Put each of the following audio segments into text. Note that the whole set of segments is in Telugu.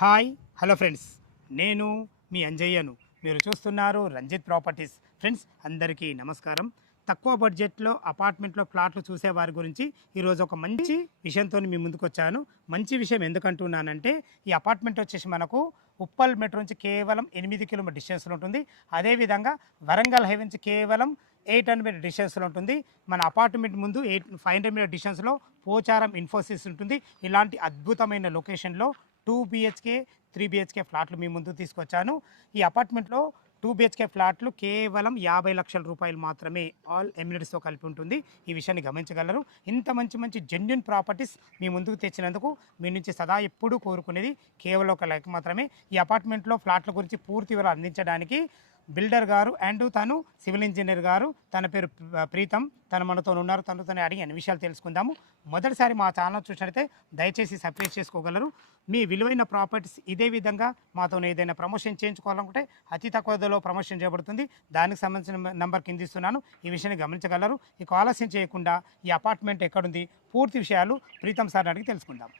హాయ్ హలో ఫ్రెండ్స్, నేను మీ అంజయ్యను. మీరు చూస్తున్నారు రంజిత్ ప్రాపర్టీస్. ఫ్రెండ్స్ అందరికీ నమస్కారం. తక్కువ బడ్జెట్లో అపార్ట్మెంట్లో ప్లాట్లు చూసే వారి గురించి ఈరోజు ఒక మంచి విషయంతో మీ ముందుకు వచ్చాను. మంచి విషయం ఎందుకంటున్నానంటే, ఈ అపార్ట్మెంట్ వచ్చేసి మనకు ఉప్పల్ మెట్రో నుంచి కేవలం 8 కిలోమీటర్ డిస్టెన్స్లో ఉంటుంది. అదేవిధంగా వరంగల్ హైవే నుంచి కేవలం 800 మీటర్ డిస్టెన్స్లో ఉంటుంది. మన అపార్ట్మెంట్ ముందు 500 మీటర్ డిస్టెన్స్లో పోచారం ఇన్ఫోసిస్ ఉంటుంది. ఇలాంటి అద్భుతమైన లొకేషన్లో 2 బిహెచ్కే 3 బిహెచ్కే ఫ్లాట్లు మీ ముందు తీసుకొచ్చాను. ఈ అపార్ట్మెంట్లో 2 బిహెచ్కే ఫ్లాట్లు కేవలం 50 లక్షల రూపాయలు మాత్రమే, ఆల్ ఎమ్యూనిటీస్తో కలిపి ఉంటుంది. ఈ విషయాన్ని గమనించగలరు. ఇంత మంచి జెన్యూన్ ప్రాపర్టీస్ మీ ముందుకు తెచ్చినందుకు మీ నుంచి సదా ఎప్పుడూ కోరుకునేది కేవలం ఒక లైక్ మాత్రమే. ఈ అపార్ట్మెంట్లో ఫ్లాట్ల గురించి పూర్తి వివరాలు అందించడానికి బిల్డర్ గారు అండ్ తను సివిల్ ఇంజనీర్ గారు, తన పేరు ప్రీతం, తను మనతో ఉన్నారు. తనతోనే అడిగి అన్ని విషయాలు తెలుసుకుందాము. మొదటిసారి మా ఛానల్ చూసినట్లయితే దయచేసి సబ్స్క్రైబ్ చేసుకోగలరు. మీ విలువైన ప్రాపర్టీస్ ఇదే విధంగా మాతో ఏదైనా ప్రమోషన్ చేయించుకోవాలనుకుంటే అతి తక్కువ ధరలో ప్రమోషన్ చేయబడుతుంది. దానికి సంబంధించిన నెంబర్ కింద ఇస్తున్నాను. ఈ విషయాన్ని గమనించగలరు. ఇక ఆలస్యం చేయకుండా ఈ అపార్ట్మెంట్ ఎక్కడుంది, పూర్తి విషయాలు ప్రీతం సార్ అడిగి తెలుసుకుందాం.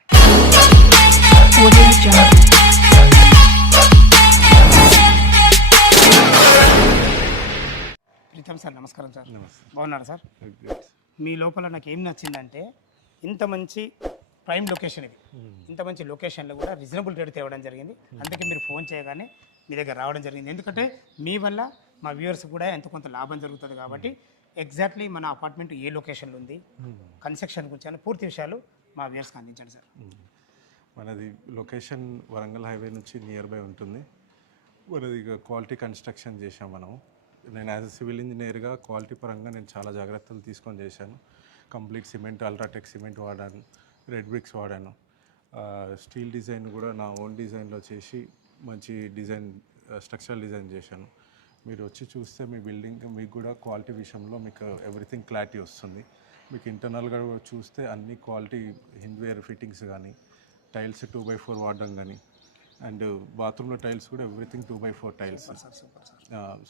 ప్రీతం సార్ నమస్కారం సార్. బాగున్నారా సార్? మీ లోపల నాకు ఏం నచ్చిందంటే, ఇంత మంచి ప్రైమ్ లొకేషన్ ఇది. ఇంత మంచి లొకేషన్లో కూడా రీజనబుల్ రేట్ తేవడం జరిగింది. అందుకే మీరు ఫోన్ చేయగానే మీ దగ్గర రావడం జరిగింది. ఎందుకంటే మీ వల్ల మా వ్యూవర్స్ కూడా ఎంతో కొంత లాభం జరుగుతుంది కాబట్టి ఎగ్జాక్ట్లీ మన అపార్ట్మెంట్ ఏ లొకేషన్లో ఉంది, కన్స్ట్రక్షన్ గురించి పూర్తి విషయాలు మా వ్యూవర్స్కి అందించండి సార్. మనది లొకేషన్ వరంగల్ హైవే నుంచి నియర్ బై ఉంటుంది. మనది క్వాలిటీ కన్స్ట్రక్షన్ చేసాం మనం. నేను యాజ్ ఎ సివిల్ ఇంజనీర్గా క్వాలిటీ పరంగా నేను చాలా జాగ్రత్తలు తీసుకొని చేశాను. కంప్లీట్ సిమెంట్, అల్ట్రాటెక్ సిమెంట్ వాడాను, రెడ్ బ్రిక్స్ వాడాను. స్టీల్ డిజైన్ కూడా నా ఓన్ డిజైన్లో చేసి మంచి డిజైన్, స్ట్రక్చరల్ డిజైన్ చేశాను. మీరు వచ్చి చూస్తే మీ బిల్డింగ్ మీకు కూడా క్వాలిటీ విషయంలో మీకు ఎవ్రీథింగ్ క్లారిటీ వస్తుంది. మీకు ఇంటర్నల్గా చూస్తే అన్ని క్వాలిటీ హింద్వేర్ ఫిట్టింగ్స్ కానీ, టైల్స్ 2x4 వాడడం కానీ, అండ్ బాత్రూంలో టైల్స్ కూడా everything 2x4 tiles.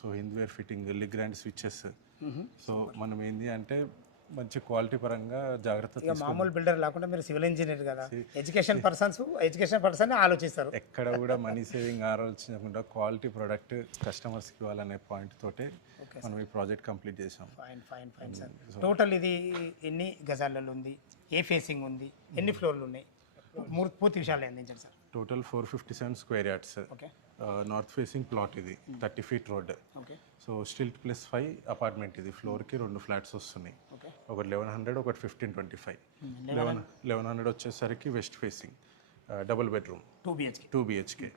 So Hindware fitting, Legrand switches. So మనం ఏంటి అంటే మంచి క్వాలిటీ పరంగా జాగ్రత్త. మామూలు బిల్డర్ లేకుండా మీరు సివిల్ ఇంజనీర్ కదా, ఎడ్యుకేషన్ పర్సన్ ఆలోచిస్తారు. ఎక్కడ కూడా మనీ సేవింగ్ ఆలోచించకుండా క్వాలిటీ ప్రోడక్ట్ కస్టమర్స్కి ఇవ్వాలనే పాయింట్ తోటే మనం ఈ ప్రాజెక్ట్ కంప్లీట్ చేసాం. Fine sir. టోటల్ ఇది ఎన్ని గజాలలో ఉంది, ఏ ఫేసింగ్ ఉంది, ఎన్ని ఫ్లోర్లు ఉన్నాయి, పూర్తి విషయాలు అందించండి sir. Total 457 square yards. North facing plot ఇది, 30 feet road. So stilt +5 apartment ఇది. ఫ్లోర్కి 2 ఫ్లాట్స్ వస్తున్నాయి, ఒకటి 1100, ఒకటి 1525. 1100 వచ్చేసరికి west facing double bedroom 2 BHK.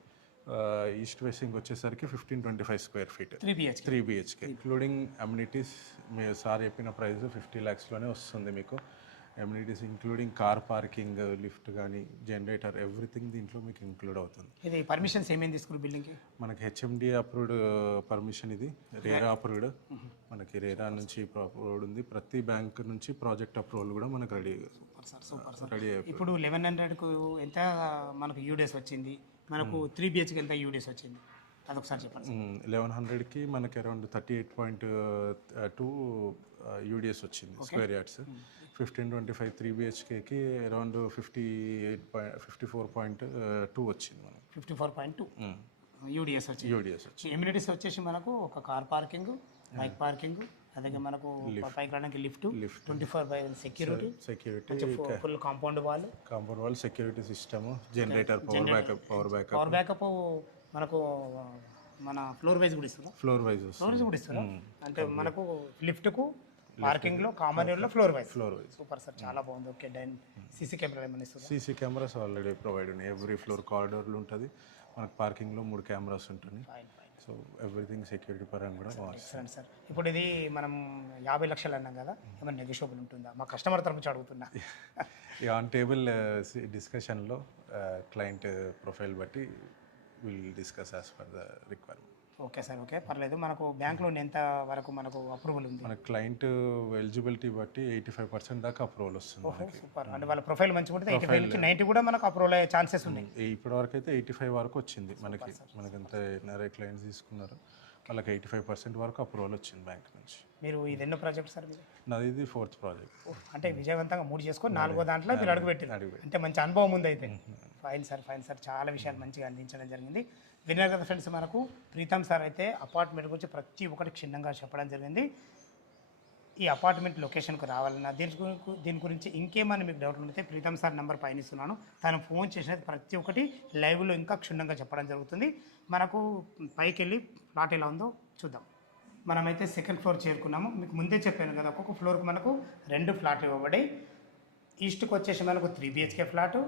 East facing వచ్చేసరికి 1525 square feet 3 BHK. Including amenities మీ సార్ చెప్పిన ప్రైస్ 50 lakhsలోనే వస్తుంది మీకు. Amenities including car parking, lift కానీ, జనరేటర్, ఎవ్రీథింగ్ దీంట్లో మీకు ఇంక్లూడ్ అవుతుంది. ఇది పర్మిషన్స్ ఏమేమి తీసుకున్నారు బిల్డింగ్కి? మనకి హెచ్ఎండి అప్రూవ్డ్ పర్మిషన్, ఇది రేరా అప్రూవ్డ్. మనకి రేరా నుంచి అప్రూవ్డ్ ఉంది. ప్రతి బ్యాంక్ నుంచి ప్రాజెక్ట్ అప్రూవల్ కూడా మనకు రెడీ. ఇప్పుడు 1100కు ఎంత మనకు యూడేస్ వచ్చింది, మనకు 3 బిహెచ్కి ఎంత యూడేస్ వచ్చింది, అదొకసారి చెప్పండి. 1100కి మనకి అరౌండ్ 38.2 యూడిఎస్ వచ్చింది స్క్వేర్ యార్డ్స్. 1525 3 బిహెచ్కేకి అరౌండ్ 54.2 వచ్చింది మనకి. 54.2 యూడిఎస్ వచ్చింది. ఎమ్యూనిటీస్ వచ్చేసి మనకు ఒక కార్ పార్కింగ్, బైక్ పార్కింగ్, అదే మనకు పైకి రావడానికి lift, 24/7 security, full compound wall, security system, generator, power backup. మనకు మన ఫ్లోర్ వైజ్ కూడా ఇస్తున్నా. ఫ్లోర్ వైజ్ కూడా ఇస్తున్నా. అంటే మనకు లిఫ్ట్కు, పార్కింగ్లో, కామన్ ఏరియాలో ఫ్లోర్ వైజ్. సూపర్ సార్, చాలా బాగుంది. Okay done. సీసీ కెమెరా ఏమైనా ఇస్తుంది? సీసీ కెమెరాస్ ఆల్రెడీ ప్రొవైడ్ ఉన్నాయి. ఎవ్రీ ఫ్లోర్ కారిడార్లు ఉంటుంది మనకు. పార్కింగ్లో 3 కెమెరాస్ ఉంటుంది. సో ఎవ్రీథింగ్ సెక్యూరిటీ పరంగా కూడా బాగుంది సార్. ఇప్పుడు ఇది మనం 50 లక్షలు అన్నాం కదా, ఏమైనా నెగోషియబుల్ ఉంటుందా? మా కస్టమర్ తరఫు నుంచి అడుగుతున్నా. ఆన్ టేబుల్ డిస్కషన్లో క్లయింట్ ప్రొఫైల్ బట్టి will discuss as per the requirement. Okay sir, okay పర్లేదు. మనకు బ్యాంక్ లోన్ ఎంత వరకు మనకు అప్రూవల్ ఉంది? మన క్లయింట్ ఎలిజిబిలిటీ బట్టి 85% దాకా అప్రూవల్ వస్తుంది. సూపర్. అంటే వాళ్ళ ప్రొఫైల్ మంచిగా ఉంటే 85 నుంచి 90 కూడా మనకు అప్రూవల్ అయ్యే ఛాన్సెస్ ఉన్నాయి. ఇప్పటి వరకు అయితే 85 వరకు వచ్చింది మనకంతా. ఎన్ఆర్ఐ క్లయింట్స్ తీసుకున్నారు, వాళ్ళకి 85% వరకు అప్రూవల్ వచ్చింది బ్యాంక్ నుంచి. మీరు ఇది ఎన్నో ప్రాజెక్ట్ సార్? నాది ఇది 4th ప్రాజెక్ట్. అంటే విజయవంతంగా 3 చేసుకొని 4వ దాంట్లో మీరు అడుగు పెట్టారు. అంటే మంచి అనుభవం ఉంది అయితే. ఫైన్ సార్ చాలా విషయాలు మంచిగా అందించడం జరిగింది. విన్నారు కదా ఫ్రెండ్స్, మనకు ప్రీతం సార్ అయితే అపార్ట్మెంట్ గురించి ప్రతి ఒక్కటి క్షుణ్ణంగా చెప్పడం జరిగింది. ఈ అపార్ట్మెంట్ లొకేషన్కు రావాలన్నా దీని గురించి ఇంకేమైనా మీకు డౌట్లు ఉంటే ప్రీతం సార్ నెంబర్ పైన ఇస్తున్నాను, తను ఫోన్ చేసినది ప్రతి ఒక్కటి లైవ్లో ఇంకా క్షుణ్ణంగా చెప్పడం జరుగుతుంది. మనకు పైకి వెళ్ళి ప్లాట్ ఎలా ఉందో చూద్దాం. మనమైతే సెకండ్ ఫ్లోర్ చేరుకున్నాము. మీకు ముందే చెప్పాను కదా, ఒక్కొక్క ఫ్లోర్కి మనకు 2 ఫ్లాట్లు ఇవ్వబడి, ఈస్ట్కి వచ్చేసి మనకు 3 BHK ఫ్లాటు,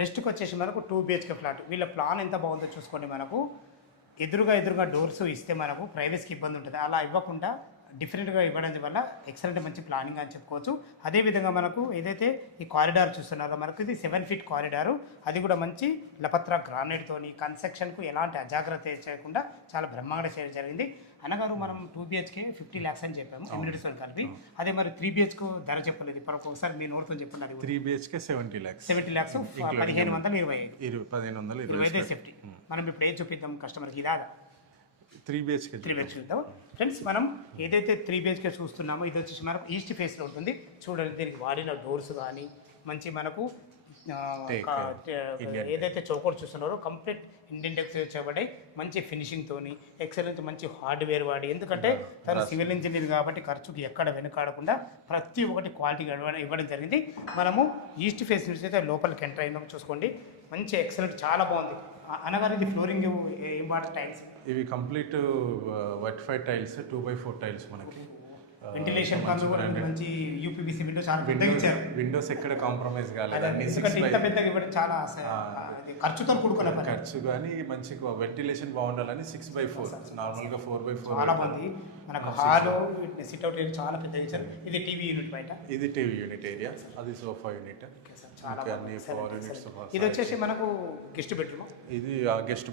వెస్ట్కి వచ్చేసి మనకు 2 BHK ఫ్లాట్. వీళ్ళ ప్లాన్ ఎంత బాగుందో చూసుకోండి. మనకు ఎదురుగా డోర్స్ ఇస్తే మనకు ప్రైవసీకి ఇబ్బంది ఉంటుంది. అలా ఇవ్వకుండా డిఫరెంట్గా ఇవ్వడం వల్ల ఎక్సలెంట్ మంచి ప్లానింగ్ అని చెప్పుకోవచ్చు. అదేవిధంగా మనకు ఏదైతే ఈ కారిడార్ చూస్తున్నారో మనకు ఇది 7 ఫీట్ కారిడారు, అది కూడా మంచి లపత్ర గ్రానైట్తోని కన్స్ట్రక్షన్కు ఎలాంటి అజాగ్రత్త చేయకుండా చాలా బ్రహ్మాండంగా చేయడం జరిగింది. అనగారు మనం 2 BHK 50 lakhs అని చెప్పాము ఎమ్యూనిటీస్ కలిపి. అదే మరి 3 BHK ధర చెప్పలేదు. ఇప్పుడు ఒకసారి మీ నోట్తో చెప్పండి. 3 BHK 70 lakhs 1525 సేఫ్టీ. మనం ఇప్పుడు ఏం చూపిద్దాం కస్టమర్కి? ఇదా 3 BHK చూద్దాం ఫ్రెండ్స్. మనం ఏదైతే 3 BHK చూస్తున్నామో ఇది వచ్చేసి మనకు ఈస్ట్ ఫేస్లో ఉంటుంది. చూడండి, దీనికి వాడిన డోర్స్ కానీ మంచి మనకు ఏదైతే చౌకోట్ చూస్తున్నారో కంప్లీట్ ఇండియన్ టెక్స్ చేయబడి మంచి ఫినిషింగ్తోని ఎక్సలెంట్ మంచి హార్డ్వేర్ వాడి, ఎందుకంటే తను సివిల్ ఇంజనీర్ కాబట్టి ఖర్చుకి ఎక్కడ వెనుకాడకుండా ప్రతి ఒక్కటి క్వాలిటీగా ఇవ్వడం జరిగింది. మనము ఈస్ట్ ఫేస్ నుంచి అయితే లోపలికి ఎంటర్ అయినా చూసుకోండి, మంచి ఎక్సలెంట్ చాలా బాగుంది. అనగానే ఇది ఫ్లోరింగ్ ఏం వాటర్ టైల్స్? ఇవి complete vitrified tiles, 2x4 tiles. మనకి వెంటిలేషన్ పనులు కూడా మంచి యూపీవీసీ విండో చాలా పెద్దగా ఇచ్చారు. విండోస్ ఎక్కడ కాంప్రమైజ్ కాలేదు. ఇంత పెద్దగా ఇవ్వడం చాలా ఖర్చుతో కూడుకున్న పని. ఖర్చు కానీ మంచి వెంటిలేషన్ బాగుండాలని 6x4, నార్మల్గా 4x4 చాలా బాగుంది. మనకు హాల్ సిట్అవుట్ ఏరియా చాలా పెద్దగా ఇచ్చారు. ఇది టీవీ యూనిట్ బయట, ఇది టీవీ యూనిట్ ఏరియా, అది సోఫా యూనిట్. అన్ని 4 యూనిట్స్. ఇది వచ్చేసి మనకు గెస్ట్ బెడ్రూమ్. ఇది గెస్ట్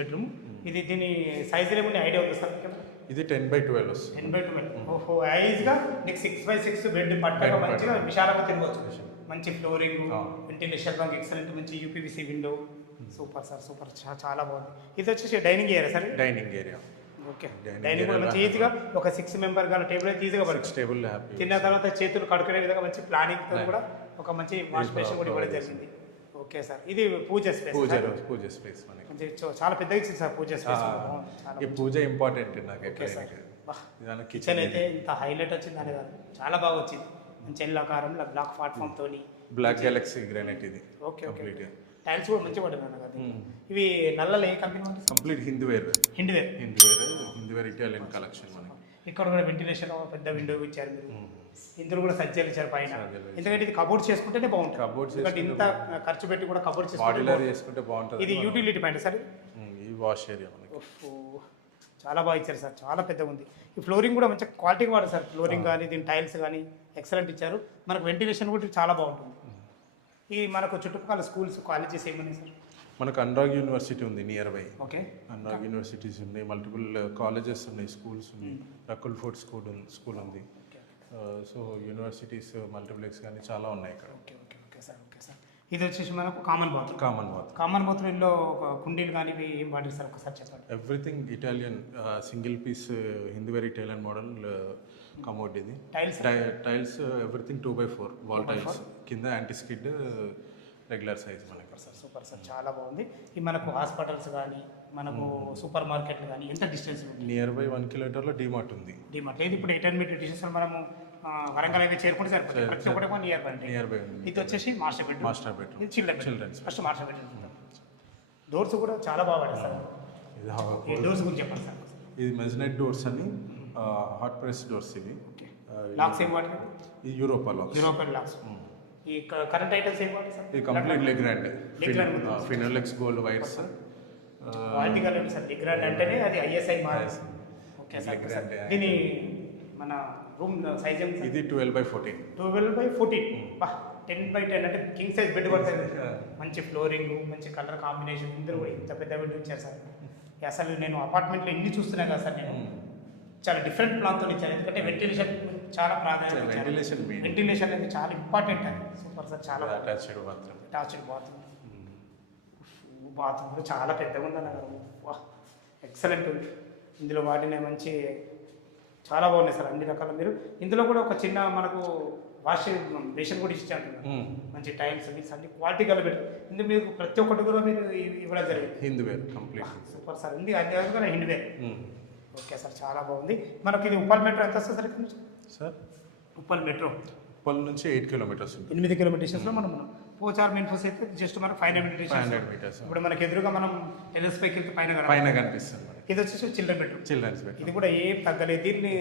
బెడ్రూమ్. ఇది దీని సైజ్ ఏమన్నా ఐడియా ఉంది సార్? ఇది 10x12 వస్తుంది. 10x12. ఓహో, ఐజ్గా నీకు 6x6 బెడ్ పట్టగా మంచిగా విశాలంగా తిరగవచ్చు. మంచి ఫ్లోరింగ్, వెంటిలేషన్ బాగా ఎక్సలెంట్, మంచి UPVC window. Super sir, super, చాలా బాగుంది. ఇది వచ్చేసి dining area sir? Dining area. Okay, dining కూడా మంచి ఈజీగా ఒక 6 మెంబర్ గల టేబుల్ అయితే ఈజీగా పడుతుంది. టేబుల్ తిన్న తర్వాత చేతులు కడుకునే విధంగా మంచి ప్లానింగ్తో కూడా ఒక మంచి వాష్ బేసిన్ కూడా ఇవ్వడం జరిగింది. ఓకే సార్, ఇది పూజ స్పేస్. పూజ స్పేస్ మనకి చాలా పెద్దగా ఇచ్చింది సార్ పూజ స్పేస్. ఈ పూజ ఇంపార్టెంట్ నాకు. కిచెన్ అయితే ఇంత హైలైట్ వచ్చింది అని కాదు, చాలా బాగా వచ్చింది. మంచి ఎల్లాకారంలో బ్లాక్ ప్లాట్ఫామ్ తోని బ్లాక్ గెలాక్సీ గ్రానైట్ ఇది. ఓకే, టైల్స్ కూడా మంచిగా పడ్డాను కదా. ఇవి నల్లలు ఏ company? Complete Hindware Italian collection మనకి. ఇక్కడ కూడా వెంటిలేషన్ పెద్ద విండో ఇచ్చారు మీరు. ఇందులో కూడా సజ్జలు ఇచ్చారు పైన, ఎందుకంటే ఇది కబోర్డ్ చేసుకుంటేనే బాగుంటుంది. ఎందుకంటే ఇంత ఖర్చు పెట్టి కూడా కబోర్డ్ చేసుకుంటే బాగుంటుంది. ఇది యూటిలిటీ పాయింట్ సార్. ఈ వాష్ ఏరియా చాలా బాగా ఇచ్చారు సార్, చాలా పెద్దగా ఉంది. ఈ ఫ్లోరింగ్ కూడా మంచి క్వాలిటీగా వాడారు సార్. ఫ్లోరింగ్ కానీ దీని టైల్స్ కానీ ఎక్సలెంట్ ఇచ్చారు. మనకు వెంటిలేషన్ కూడా చాలా బాగుంటుంది. ఈ మనకు చుట్టుపక్కల స్కూల్స్, కాలేజెస్ ఏమన్నాయి సార్? మనకు అనురాగ్ యూనివర్సిటీ ఉంది near by. Okay, Anurag universities ఉన్నాయి, మల్టిపుల్ కాలేజెస్ ఉన్నాయి, స్కూల్స్ ఉన్నాయి, రకుల్ ఫోర్ట్ స్కూల్ ఉంది. సో యూనివర్సిటీస్, మల్టీప్లెక్స్ కానీ చాలా ఉన్నాయి ఇక్కడ. Okay sir. ఇది వచ్చేసి మనకు కామన్ బాత్రూంలో కుండీలు కానీ ఇవి ఏం వాడారు సార్ ఒకసారి చెప్పండి. Everything Italian, single piece Hindware Italian model commode. ఇది tiles everything 2x4 wall tiles, కింద యాంటీ స్కిడ్ రెగ్యులర్ సైజ్ మనకి. సూపర్ సార్, చాలా బాగుంది. ఈ మనకు హాస్పిటల్స్ కానీ మనకు సూపర్ మార్కెట్లు కానీ ఎంత డిస్టెన్స్? నియర్ బై 1 కిలోమీటర్లో డిమార్ట్ ఉంది. డిమార్ట్ లేదు, ఇప్పుడు 8 డిస్టెన్స్ మనము వరంగల్ అయితే చేరుకుంటే సరిపోతుంది. ప్రతి ఒక్కటి నియర్ బై. ఇది వచ్చేసి మాస్టర్ బెడ్రూమ్. ఇది children's. First master bedroom. Doors కూడా చాలా బాగా పడారు సార్. ఈ డోర్స్ గురించి చెప్పండి సార్. ఇది మెజనైట్ డోర్స్ అని, హాట్ ప్రెస్ డోర్స్ ఇవి. లాక్స్ ఏం వాటి? ఈ యూరోపల్ లాక్స్. ఈ కరెంట్ ఐటమ్స్ ఏం వాటి సార్? ఇది complete Legrand Finolex gold wires. Quality current sir. Legrand అంటేనే అది ISI మార్క్. Okay sir. దీని మన రూమ్ సైజ్ ఏం? ఇది 12x14. 12x14. 10x10 అంటే కింగ్ సైజ్ బెడ్ పడుతుంది. మంచి ఫ్లోరింగ్, మంచి కలర్ కాంబినేషన్, ఇందులో కూడా ఇంత పెద్ద బెడ్ ఇచ్చారు సార్. అసలు నేను అపార్ట్మెంట్లో ఎన్ని చూస్తున్నాను కదా సార్, నేను చాలా డిఫరెంట్ ప్లాన్తో ఇచ్చాను. ఎందుకంటే వెంటిలేషన్ చాలా ప్రాధాన్యత. వెంటిలేషన్ అనేది చాలా ఇంపార్టెంట్ అది. సూపర్ సార్, చాలా అటాచ్డ్ బాత్రూమ్ కూడా చాలా పెద్దగా ఉందన్న. ఎక్సలెంట్ ఉంది. ఇందులో వాటినే మంచి చాలా బాగున్నాయి సార్ అన్ని రకాల. మీరు ఇందులో కూడా ఒక చిన్న మనకు వాష్ బేషన్ కూడా ఇచ్చాను మంచి టైల్స్ మీన్స్ అన్ని క్వాలిటీ గల పెట్టారు ఇందుకు మీకు ప్రతి ఒక్కటి కూడా మీరు ఇవ్వడం జరిగింది హిందూవేర్ కంప్లీట్ సూపర్ సార్ ఉంది అది కూడా హిండ్వేర్ ఓకే సార్ చాలా బాగుంది మనకి ఇది ఉప్పల్ మెట్రో ఎంత వస్తుంది సార్ ఇక్కడ నుంచి సార్. ఉప్పల్ మెట్రో ఉప్పల్ నుంచి 8 కిలోమీటర్స్ ఉంటుంది. 8 కిలోమీటర్స్లో మనం పోచార్ మెయిన్ ఫోర్స్ అయితే జస్ట్ మనకు 500 మీటర్స్ ఇప్పుడు మనకి ఎదురుగా మనం టెరెస్ పైకి వెళ్తే పైన కనిపిస్తుంది మనకి. ఇది వచ్చేసి చిల్డ్రన్ బెడ్రూమ్. Children's bed. ఇది కూడా ఏం తగ్గలేదు. దీన్ని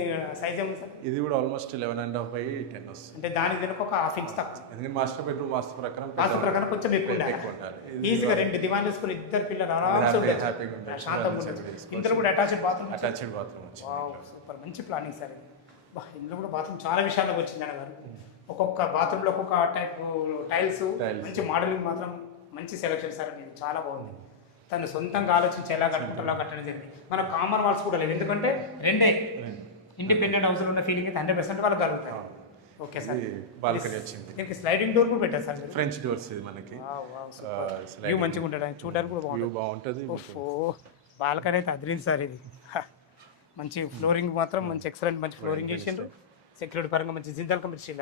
సైజ్ ఏమి సార్? ఇది కూడా ఆల్మోస్ట్ 11.5 by 10 వస్తుంది. అంటే దానికి దీనికి ఒక హాఫ్ ఇంచ్ తక్కువ. ఎందుకంటే మాస్టర్ బెడ్రూమ్ వాస్తు ప్రకారం కొంచెం ఎక్కువ ఉండాలి. ఈజీగా 2 దివాన్లు వేసుకుని 2 పిల్లలు ఆరామ్స్ హ్యాపీగా శాంతంగా ఉంటుంది. ఇందులో కూడా అటాచ్డ్ బాత్రూమ్. వచ్చింది. సూపర్ మంచి ప్లానింగ్ సార్. ఇందులో కూడా బాత్రూమ్ చాలా విషయాలకు వచ్చింది అన్నగారు. ఒక్కొక్క బాత్రూంలో ఒక్కొక్క టైప్ టైల్స్ మంచి మోడలింగ్ మాత్రం మంచి సెలెక్షన్ సార్. ఇది చాలా బాగుంది. తను సొంతంగా ఆలోచించి ఎలా కట్టుకుంటారో కట్టడం జరిగింది. మన కామన్ వాల్స్ కూడా లేవు, ఎందుకంటే రెండే ఇండిపెండెంట్ హౌస్లో ఉన్న ఫీలింగ్ అయితే 100% వాళ్ళకి కలుగుతాయి. Okay sir. బాల్కనీ వచ్చింది. దీనికి స్లైడింగ్ డోర్ కూడా పెట్టారు సార్. ఫ్రెంచ్ డోర్స్ ఇది మనకి. వ్యూ మంచిగా ఉంటుంది, చూడడానికి కూడా బాగుంటుంది. బాల్కనీ అయితే అదిరింది సార్. ఇది మంచి ఫ్లోరింగ్ మాత్రం మంచి ఎక్సలెంట్ మంచి ఫ్లోరింగ్ చేసిండ్రు. సెక్యూరిటీ పరంగా మంచి Jindal company steel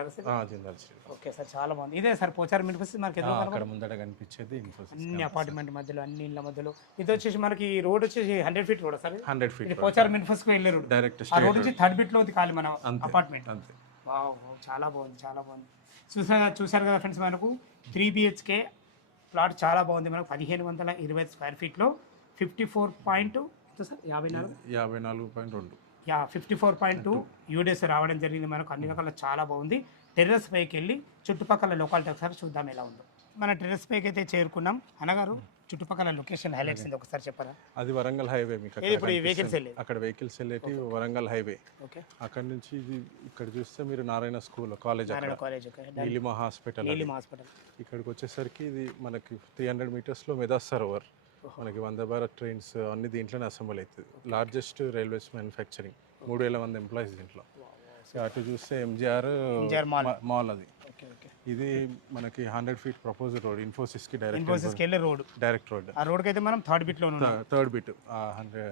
okay sir చాలా బాగుంది. ఇదే సార్ పోచారం ఇన్ఫోసిస్ మనకి అక్కడ ముందట కనిపించేది ఇన్ఫోసిస్. అన్ని అపార్ట్మెంట్ మధ్యలో అన్ని ఇళ్ళ మధ్యలో. ఇది వచ్చేసి మనకి రోడ్ వచ్చేసి 100 feet రోడ్ సార్. 100 feet ఇది పోచారం ఇన్ఫోసిస్ కు వెళ్ళే రోడ్. డైరెక్ట్ ఆ రోడ్ నుంచి 3rd bit లో ఉంది ఖాళీ మన అపార్ట్మెంట్. అంతే. వావ్ చాలా బాగుంది చాలా బాగుంది. చూసారు కదా ఫ్రెండ్స్, మనకు 3 BHK ప్లాట్ చాలా బాగుంది. మనకు 1525 square feet లో 54.2 సార్ 54.2 54.2 యూడేస్ రావడం జరిగింది. మనకు అన్ని రకాల చాలా బాగుంది. టెర్రస్ పైకి వెళ్ళి చుట్టుపక్కల లోకాలిటీ ఒకసారి చూద్దాం ఎలా ఉందో. మన టెర్రస్ పైకి అయితే చేరుకున్నాం. అనగారు చుట్టుపక్కల లొకేషన్ హైలైట్స్ ఒకసారి చెప్పరా? అది వరంగల్ హైవే. మీకు ఇప్పుడు వెహికల్స్ వెళ్ళేది అక్కడ వెహికల్స్ వెళ్ళేటి వరంగల్ హైవే. ఓకే. అక్కడ నుంచి ఇది ఇక్కడ చూస్తే మీరు Narayana school college, Neelima hospital. ఇక్కడికి వచ్చేసరికి ఇది మనకి 300 meters లో మెదాస్ సరోవర్. మనకి వందే భారత్ ట్రైన్స్ అన్ని దీంట్లోనే అసెంబుల్ అవుతుంది. లార్జెస్ట్ రైల్వేస్ మ్యానుఫ్యాక్చరింగ్, 3000 మంది ఎంప్లాయీస్ దీంట్లో. అటు చూస్తే ఎంజిఆర్ మాల్. అది ఇది మనకి 100 feet ప్రపోజల్ రోడ్ ఇన్ఫోసిస్ కి డైరెక్ట్ రోడ్. ఆ రోడ్ అయితే మనం 3rd bit లో ఉన్నాం. 3rd bit 100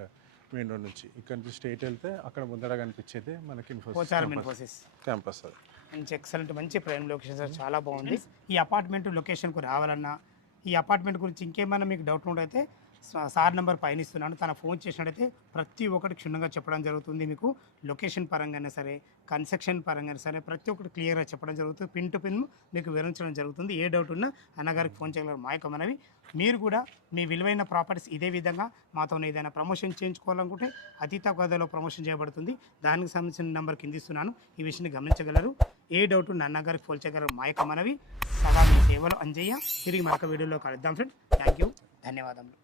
మెయిన్ రోడ్ నుంచి ఇక్కడ నుంచి స్ట్రైట్ వెళ్తే అక్కడ ముందర కనిపించేది మనకి ఇన్ఫోసిస్ క్యాంపస్. అది మంచి ఎక్సలెంట్ మంచి ప్రైమ్ లొకేషన్ సార్, చాలా బాగుంది. ఈ అపార్ట్మెంట్ లొకేషన్కు రావాలన్నా ఈ అపార్ట్మెంట్ గురించి ఇంకేమైనా మీకు డౌట్ ఉంటే సార్ నెంబర్ పైన ఇస్తున్నాను. తన ఫోన్ చేసినట్టయితే ప్రతి ఒక్కటి క్షుణ్ణంగా చెప్పడం జరుగుతుంది. మీకు లొకేషన్ పరంగానే సరే, కన్స్ట్రక్షన్ పరంగానే సరే ప్రతి ఒక్కటి క్లియర్గా చెప్పడం జరుగుతుంది. పిన్ టు పిన్ మీకు వివరించడం జరుగుతుంది. ఏ డౌట్ ఉన్నా అన్నగారికి ఫోన్ చేయగలరు. మా యొక్క మనవి, మీరు కూడా మీ విలువైన ప్రాపర్టీస్ ఇదే విధంగా మాతో ఏదైనా ప్రమోషన్ చేయించుకోవాలనుకుంటే అతి తక్కువ ధరలో ప్రమోషన్ చేయబడుతుంది. దానికి సంబంధించిన నెంబర్ కింద ఇస్తున్నాను. ఈ విషయాన్ని గమనించగలరు. ఏ డౌట్ ఉన్న అన్నగారికి ఫోన్ చేయగలరు. మా యొక్క మనవి. సదా మీ సేవలో అంజయ్య. తిరిగి మరొక వీడియోలో కలుద్దాం ఫ్రెండ్. థ్యాంక్ యూ, ధన్యవాదములు.